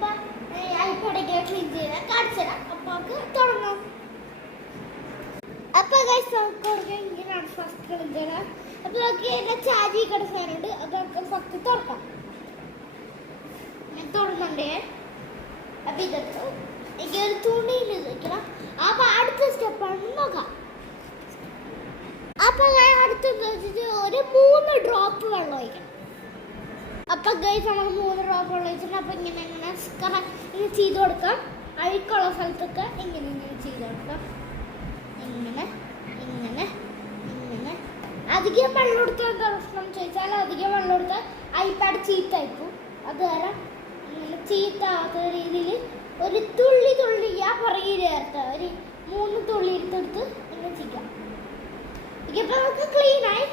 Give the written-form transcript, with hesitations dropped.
അപ്പൊ ഐപാഡൊക്കെ ക്ലീൻ ചെയ്താൽ കാണിച്ചുതരാം. അപ്പൊ നമുക്ക് തുടങ്ങാം. അപ്പൊ നമുക്ക് ഇങ്ങനെയാണ് ഫസ്റ്റ് ക്ലീൻ ചെയ്യണം. അപ്പൊ നമുക്ക് എന്നെ ചാരി കിടക്കാനുണ്ട്. അത് നമുക്ക് ഫസ്റ്റ് തുറക്കാം. ഞാൻ തുറന്നുണ്ടേ. അപ്പൊ ഇതെടുത്തു എനിക്ക് ഒരു തുണിയിൽ വെക്കണം. അപ്പൊ അടുത്ത സ്റ്റെപ്പാണ് നോക്കാം. അപ്പൊ ഞാൻ അടുത്തെന്ന് വെച്ചിട്ട് ഒരു 3 ഡ്രോപ്പ് വെള്ളം ഒഴിക്കണം. അപ്പൊ ഗൈസ് നമ്മൾ 3 ഡ്രോപ്പ് വെള്ളം ഒഴിച്ചിട്ട് അപ്പൊ ഇങ്ങനെ ചെയ്ത് കൊടുക്കാം. അഴുക്കുള്ള സ്ഥലത്തൊക്കെ ഇങ്ങനെ ചെയ്ത് കൊടുക്കാം. ഇങ്ങനെ ഇങ്ങനെ ഇങ്ങനെ. അധികം വെള്ളം എടുത്താൽ എന്താ പ്രശ്നം ചോദിച്ചാൽ അധികം വെള്ളം എടുത്താൽ ഐപാഡ് ചീത്തായിക്കും. അത് കാരണം ഇങ്ങനെ ചീത്താവാത്ത രീതിയിൽ ഒരു തുള്ളി തുള്ളിയാ പുറകിൽ ചേർത്ത് ഒരു 3 തുള്ളി എടുത്തെടുത്ത് ഇങ്ങനെ ചെയ്യാം. ഇപ്പൊ നമുക്ക് ക്ലീനായി.